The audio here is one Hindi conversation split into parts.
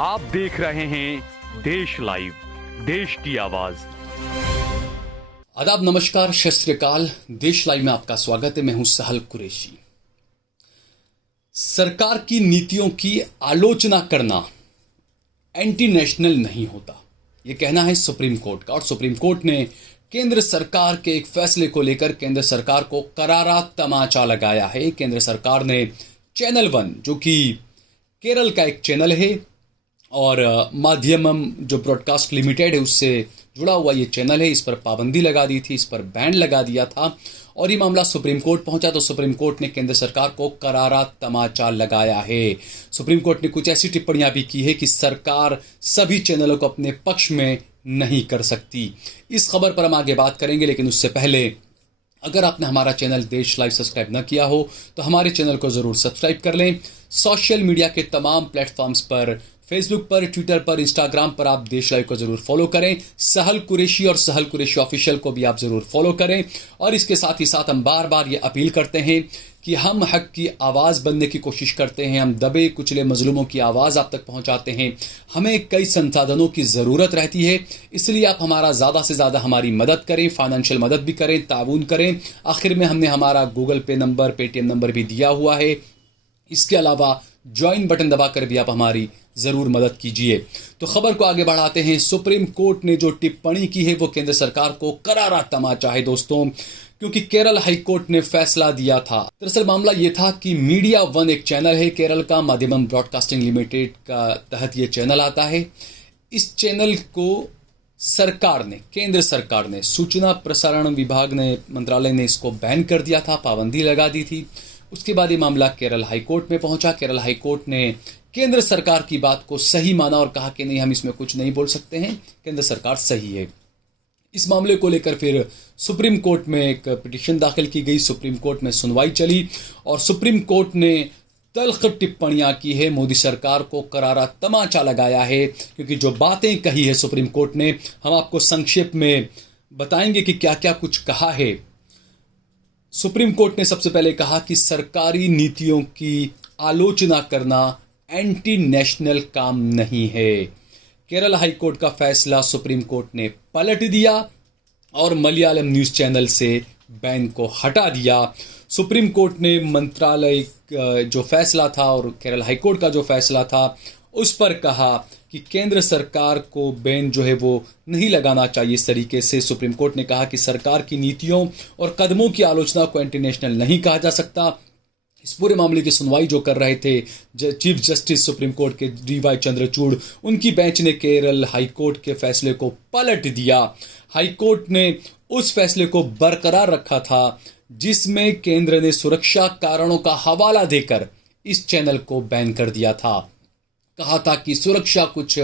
आप देख रहे हैं देश लाइव, देश की आवाज। आदाब, नमस्कार, सत श्री अकाल। देश लाइव में आपका स्वागत है। मैं हूं सहल कुरैशी। सरकार की नीतियों की आलोचना करना एंटी नेशनल नहीं होता, यह कहना है सुप्रीम कोर्ट का। और सुप्रीम कोर्ट ने केंद्र सरकार के एक फैसले को लेकर केंद्र सरकार को करारा तमाचा लगाया है। केंद्र सरकार ने चैनल वन, जो कि केरल का एक चैनल है और माध्यमम जो ब्रॉडकास्ट लिमिटेड है उससे जुड़ा हुआ ये चैनल है, इस पर पाबंदी लगा दी थी, इस पर बैन लगा दिया था। और ये मामला सुप्रीम कोर्ट पहुंचा तो सुप्रीम कोर्ट ने केंद्र सरकार को करारा तमाचा लगाया है। सुप्रीम कोर्ट ने कुछ ऐसी टिप्पणियां भी की है कि सरकार सभी चैनलों को अपने पक्ष में नहीं कर सकती। इस खबर पर हम आगे बात करेंगे, लेकिन उससे पहले अगर आपने हमारा चैनल देश लाइव सब्सक्राइब न किया हो तो हमारे चैनल को जरूर सब्सक्राइब कर लें। सोशल मीडिया के तमाम प्लेटफॉर्म्स पर, फेसबुक पर, ट्विटर पर, इंस्टाग्राम पर आप देश लाइव को जरूर फॉलो करें। सहल कुरैशी और सहल कुरैशी ऑफिशियल को भी आप जरूर फॉलो करें। और इसके साथ ही साथ हम बार बार ये अपील करते हैं कि हम हक की आवाज़ बनने की कोशिश करते हैं, हम दबे कुचले मजलूमों की आवाज़ आप तक पहुंचाते हैं। हमें कई संसाधनों की ज़रूरत रहती है, इसलिए आप हमारा ज़्यादा से ज़्यादा हमारी मदद करें, फाइनेंशियल मदद भी करें, ताउन करें। आखिर में हमने हमारा गूगल पे नंबर, पेटीएम नंबर भी दिया हुआ है। इसके अलावा ज्वाइन बटन दबाकर भी आप हमारी जरूर मदद कीजिए। तो खबर को आगे बढ़ाते हैं। सुप्रीम कोर्ट ने जो टिप्पणी की है वो केंद्र सरकार को करारा तमाचा है दोस्तों, क्योंकि केरल हाई कोर्ट ने फैसला दिया था। दरअसल मामला ये था कि मीडिया वन एक चैनल है केरल का, माध्यमम ब्रॉडकास्टिंग लिमिटेड का तहत ये चैनल आता है। इस चैनल को सरकार ने, केंद्र सरकार ने, सूचना प्रसारण विभाग ने, मंत्रालय ने इसको बैन कर दिया था, पाबंदी लगा दी थी। उसके बाद ये मामला केरल हाई कोर्ट में पहुंचा। केरल हाई कोर्ट ने केंद्र सरकार की बात को सही माना और कहा कि नहीं, हम इसमें कुछ नहीं बोल सकते हैं, केंद्र सरकार सही है। इस मामले को लेकर फिर सुप्रीम कोर्ट में एक पिटीशन दाखिल की गई। सुप्रीम कोर्ट में सुनवाई चली और सुप्रीम कोर्ट ने तल्ख टिप्पणियां की है, मोदी सरकार को करारा तमाचा लगाया है। क्योंकि जो बातें कही है सुप्रीम कोर्ट ने, हम आपको संक्षेप में बताएंगे कि क्या क्या कुछ कहा है। सुप्रीम कोर्ट ने सबसे पहले कहा कि सरकारी नीतियों की आलोचना करना एंटी नेशनल काम नहीं है। केरल हाई कोर्ट का फैसला सुप्रीम कोर्ट ने पलट दिया और मलयालम न्यूज चैनल से बैन को हटा दिया। सुप्रीम कोर्ट ने मंत्रालय जो फैसला था और केरल हाई कोर्ट का जो फैसला था उस पर कहा कि केंद्र सरकार को बैन जो है वो नहीं लगाना चाहिए। इस तरीके से सुप्रीम कोर्ट ने कहा कि सरकार की नीतियों और कदमों की आलोचना को एंटी नेशनल नहीं कहा जा सकता। इस पूरे मामले की सुनवाई जो कर रहे थे चीफ जस्टिस सुप्रीम कोर्ट के DY चंद्रचूड़, उनकी बेंच ने केरल हाई कोर्ट के फैसले को पलट दिया। हाई कोर्ट ने उस फैसले को बरकरार रखा था जिसमें केंद्र ने सुरक्षा कारणों का हवाला देकर इस चैनल को बैन कर दिया था। कहा था कि सुरक्षा कुछ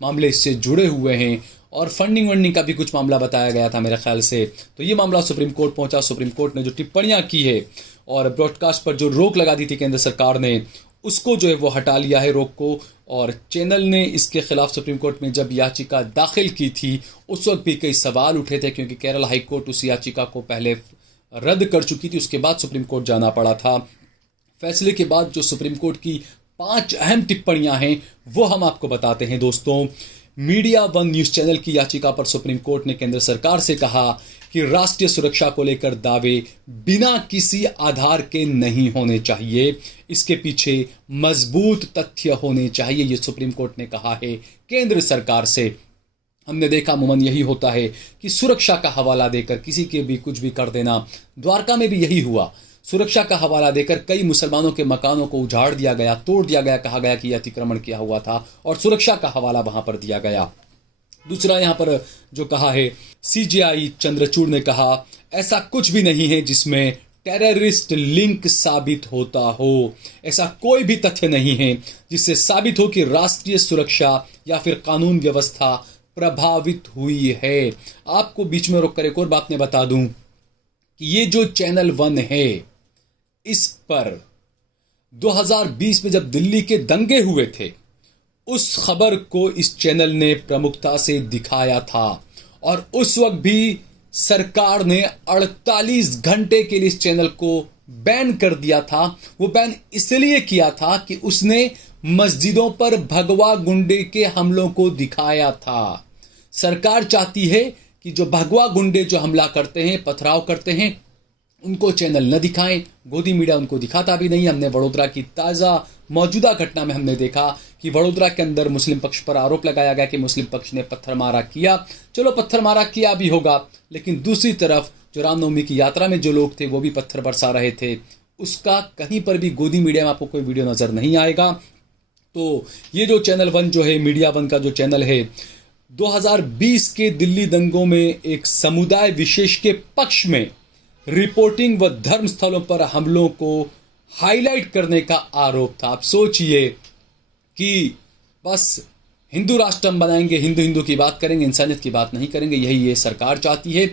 मामले इससे जुड़े हुए हैं और फंडिंग वंडिंग का भी कुछ मामला बताया गया था मेरे ख्याल से। तो ये मामला सुप्रीम कोर्ट पहुंचा। सुप्रीम कोर्ट ने जो टिप्पणियां की है और ब्रॉडकास्ट पर जो रोक लगा दी थी केंद्र सरकार ने, उसको जो है वो हटा लिया है, रोक को। और चैनल ने इसके खिलाफ सुप्रीम कोर्ट में जब याचिका दाखिल की थी उस वक्त भी कई सवाल उठे थे, क्योंकि केरल हाई कोर्ट उस याचिका को पहले रद्द कर चुकी थी। उसके बाद सुप्रीम कोर्ट जाना पड़ा था। फैसले के बाद जो सुप्रीम कोर्ट की 5 अहम टिप्पणियां हैं वो हम आपको बताते हैं दोस्तों। मीडिया वन न्यूज चैनल की याचिका पर सुप्रीम कोर्ट ने केंद्र सरकार से कहा कि राष्ट्रीय सुरक्षा को लेकर दावे बिना किसी आधार के नहीं होने चाहिए, इसके पीछे मजबूत तथ्य होने चाहिए, ये सुप्रीम कोर्ट ने कहा है केंद्र सरकार से। हमने देखा अमूमन यही होता है कि सुरक्षा का हवाला देकर किसी के भी कुछ भी कर देना। द्वारका में भी यही हुआ, सुरक्षा का हवाला देकर कई मुसलमानों के मकानों को उजाड़ दिया गया, तोड़ दिया गया, कहा गया कि यह अतिक्रमण किया हुआ था और सुरक्षा का हवाला वहां पर दिया गया। दूसरा यहां पर जो कहा है CJI चंद्रचूड़ ने कहा ऐसा कुछ भी नहीं है जिसमें टेररिस्ट लिंक साबित होता हो। ऐसा कोई भी तथ्य नहीं है जिससे साबित हो कि राष्ट्रीय सुरक्षा या फिर कानून व्यवस्था प्रभावित हुई है। आपको बीच में रोककर एक और बात मैं बता दूं कि ये जो चैनल वन है, इस पर 2020 में जब दिल्ली के दंगे हुए थे उस खबर को इस चैनल ने प्रमुखता से दिखाया था और उस वक्त भी सरकार ने 48 घंटे के लिए इस चैनल को बैन कर दिया था। वो बैन इसलिए किया था कि उसने मस्जिदों पर भगवा गुंडे के हमलों को दिखाया था। सरकार चाहती है कि जो भगवा गुंडे जो हमला करते हैं, पथराव करते हैं, उनको चैनल न दिखाएं। गोदी मीडिया उनको दिखाता भी नहीं। हमने वडोदरा की ताज़ा मौजूदा घटना में हमने देखा कि वडोदरा के अंदर मुस्लिम पक्ष पर आरोप लगाया गया कि मुस्लिम पक्ष ने पत्थरमारा किया। चलो पत्थरमारा किया भी होगा, लेकिन दूसरी तरफ जो रामनवमी की यात्रा में जो लोग थे वो भी पत्थर बरसा रहे थे। उसका कहीं पर भी गोदी मीडिया में आपको कोई वीडियो नजर नहीं आएगा। तो ये जो चैनल वन जो है, मीडिया वन का जो चैनल है, 2020 के दिल्ली दंगों में एक समुदाय विशेष के पक्ष में रिपोर्टिंग व धर्म स्थलों पर हमलों को हाईलाइट करने का आरोप था। आप सोचिए कि बस हिंदू राष्ट्र हम बनाएंगे, हिंदू हिंदू की बात करेंगे, इंसानियत की बात नहीं करेंगे, यही ये सरकार चाहती है।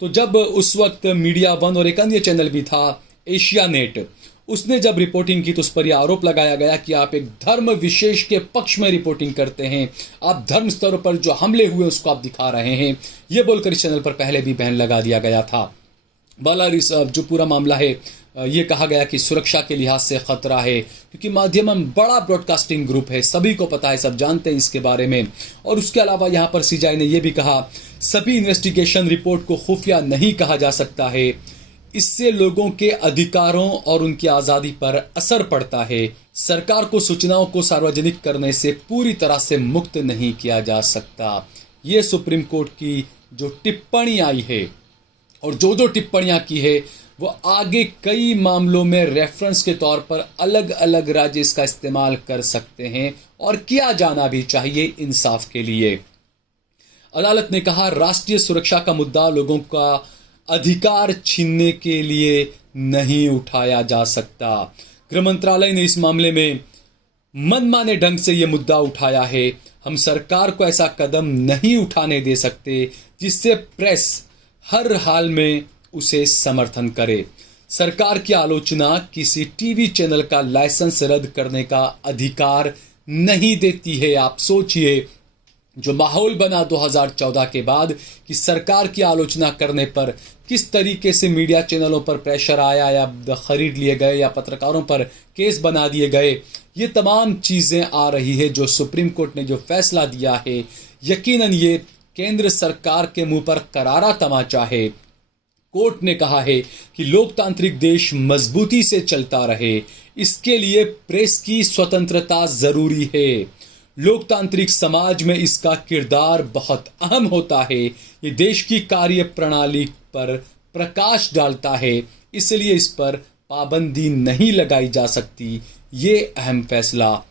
तो जब उस वक्त मीडिया वन और एक अन्य चैनल भी था, एशिया नेट, उसने जब रिपोर्टिंग की तो उस पर यह आरोप लगाया गया कि आप एक धर्म विशेष के पक्ष में रिपोर्टिंग करते हैं, आप धर्म स्तरों पर जो हमले हुए उसको आप दिखा रहे हैं। ये बोलकर इस चैनल पर पहले भी बैन लगा दिया गया था। बालारिस जो पूरा मामला है, ये कहा गया कि सुरक्षा के लिहाज से खतरा है, क्योंकि माध्यमम बड़ा ब्रॉडकास्टिंग ग्रुप है, सभी को पता है, सब जानते हैं इसके बारे में। और उसके अलावा यहाँ पर सीजाई ने यह भी कहा, सभी इन्वेस्टिगेशन रिपोर्ट को खुफिया नहीं कहा जा सकता है, इससे लोगों के अधिकारों और उनकी आज़ादी पर असर पड़ता है। सरकार को सूचनाओं को सार्वजनिक करने से पूरी तरह से मुक्त नहीं किया जा सकता। ये सुप्रीम कोर्ट की जो टिप्पणी आई है, और जो टिप्पणियां की है वो आगे कई मामलों में रेफरेंस के तौर पर अलग अलग राज्य इसका इस्तेमाल कर सकते हैं, और किया जाना भी चाहिए इंसाफ के लिए। अदालत ने कहा, राष्ट्रीय सुरक्षा का मुद्दा लोगों का अधिकार छीनने के लिए नहीं उठाया जा सकता। गृह मंत्रालय ने इस मामले में मनमाने ढंग से यह मुद्दा उठाया है। हम सरकार को ऐसा कदम नहीं उठाने दे सकते जिससे प्रेस हर हाल में उसे समर्थन करे। सरकार की आलोचना किसी टीवी चैनल का लाइसेंस रद्द करने का अधिकार नहीं देती है। आप सोचिए, जो माहौल बना 2014 के बाद कि सरकार की आलोचना करने पर किस तरीके से मीडिया चैनलों पर प्रेशर आया, या खरीद लिए गए, या पत्रकारों पर केस बना दिए गए, ये तमाम चीज़ें आ रही है। जो सुप्रीम कोर्ट ने जो फैसला दिया है, यकीनन ये केंद्र सरकार के मुंह पर करारा तमाचा है। कोर्ट ने कहा है कि लोकतांत्रिक देश मजबूती से चलता रहे, इसके लिए प्रेस की स्वतंत्रता जरूरी है। लोकतांत्रिक समाज में इसका किरदार बहुत अहम होता है। ये देश की कार्य प्रणाली पर प्रकाश डालता है, इसलिए इस पर पाबंदी नहीं लगाई जा सकती। ये अहम फैसला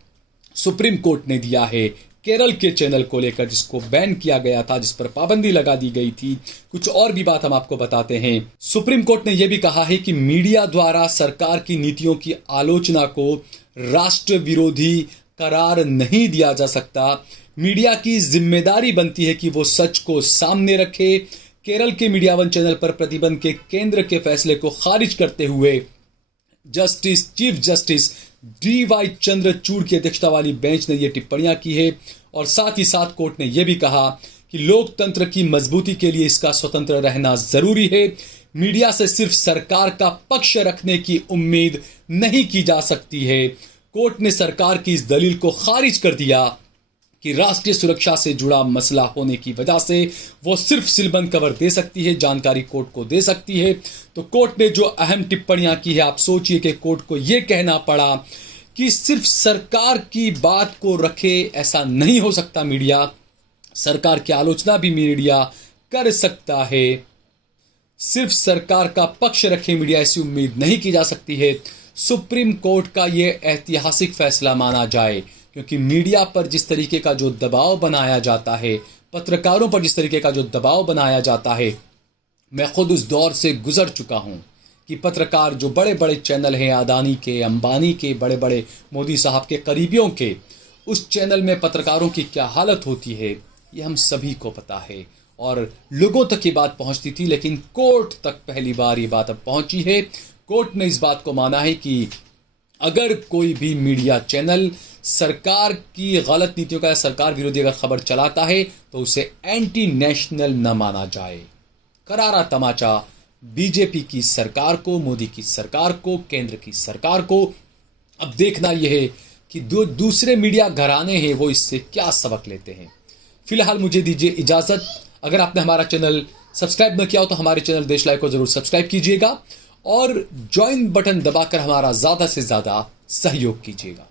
सुप्रीम कोर्ट ने दिया है केरल के चैनल को लेकर, जिसको बैन किया गया था, जिस पर पाबंदी लगा दी गई थी। कुछ और भी बात हम आपको बताते हैं। सुप्रीम कोर्ट ने यह भी कहा है कि मीडिया द्वारा सरकार की नीतियों की आलोचना को राष्ट्र विरोधी करार नहीं दिया जा सकता। मीडिया की जिम्मेदारी बनती है कि वो सच को सामने रखे। केरल के मीडिया वन चैनल पर प्रतिबंध के केंद्र के फैसले को खारिज करते हुए चीफ जस्टिस DY चंद्रचूड़ की अध्यक्षता वाली बेंच ने यह टिप्पणियां की है, और साथ ही साथ कोर्ट ने यह भी कहा कि लोकतंत्र की मजबूती के लिए इसका स्वतंत्र रहना जरूरी है। मीडिया से सिर्फ सरकार का पक्ष रखने की उम्मीद नहीं की जा सकती है। कोर्ट ने सरकार की इस दलील को खारिज कर दिया कि राष्ट्रीय सुरक्षा से जुड़ा मसला होने की वजह से वो सिर्फ सीलबंद कवर दे सकती है, जानकारी कोर्ट को दे सकती है। तो कोर्ट ने जो अहम टिप्पणियां की है, आप सोचिए कि कोर्ट को यह कहना पड़ा कि सिर्फ सरकार की बात को रखे, ऐसा नहीं हो सकता। मीडिया सरकार की आलोचना भी मीडिया कर सकता है, सिर्फ सरकार का पक्ष रखे मीडिया, ऐसी उम्मीद नहीं की जा सकती है। सुप्रीम कोर्ट का यह ऐतिहासिक फैसला माना जाए, क्योंकि मीडिया पर जिस तरीके का जो दबाव बनाया जाता है, पत्रकारों पर जिस तरीके का जो दबाव बनाया जाता है, मैं खुद उस दौर से गुजर चुका हूं कि पत्रकार जो बड़े बड़े चैनल हैं, अदानी के, अंबानी के, बड़े बड़े मोदी साहब के करीबियों के, उस चैनल में पत्रकारों की क्या हालत होती है ये हम सभी को पता है। और लोगों तक ये बात पहुंचती थी, लेकिन कोर्ट तक पहली बार ये बात अब पहुंची है। कोर्ट ने इस बात को माना है कि अगर कोई भी मीडिया चैनल सरकार की गलत नीतियों का, सरकार विरोधी अगर खबर चलाता है तो उसे एंटी नेशनल न माना जाए। करारा तमाचा बीजेपी की सरकार को, मोदी की सरकार को, केंद्र की सरकार को। अब देखना यह है कि दूसरे मीडिया घराने हैं वो इससे क्या सबक लेते हैं। फिलहाल मुझे दीजिए इजाजत। अगर आपने हमारा चैनल सब्सक्राइब न किया हो तो हमारे चैनल देश लाइव को जरूर सब्सक्राइब कीजिएगा और ज्वाइन बटन दबाकर हमारा ज्यादा से ज्यादा सहयोग कीजिएगा।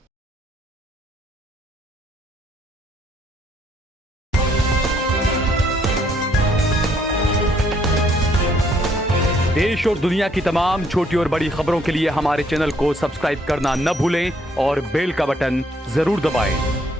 देश और दुनिया की तमाम छोटी और बड़ी खबरों के लिए हमारे चैनल को सब्सक्राइब करना न भूलें और बेल का बटन जरूर दबाएं।